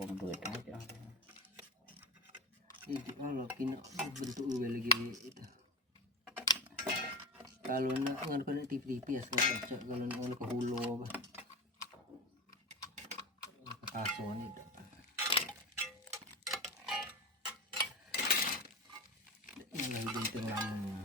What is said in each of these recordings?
buang duit aja. Itu kalau kena bentuk lagi itu. Kalau nak ngan kena tipis-tipis kalau nak ke hulu apa. Kason itu. Yang bentuk lama.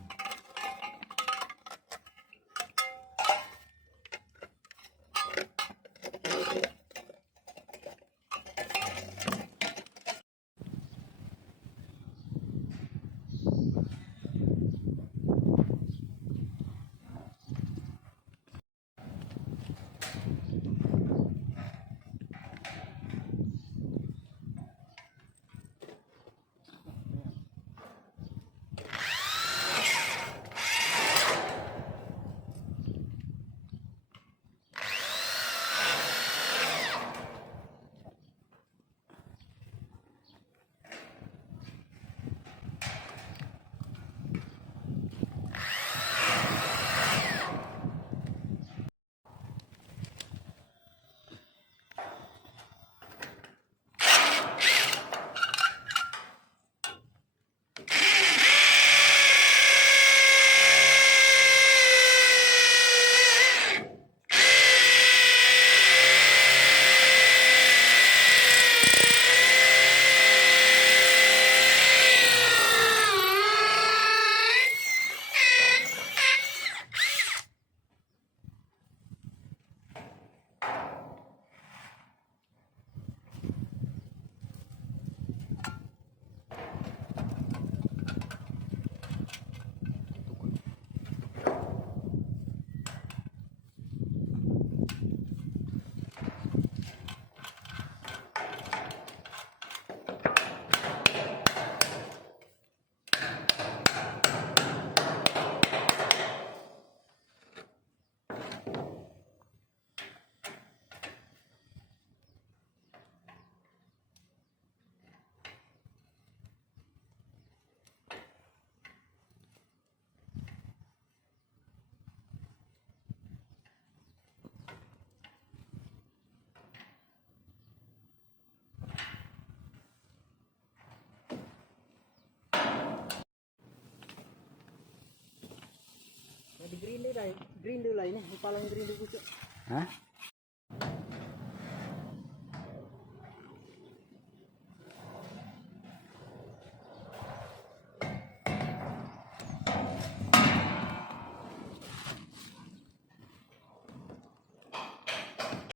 Di green dulu lah ini, palang green dulu. Hah?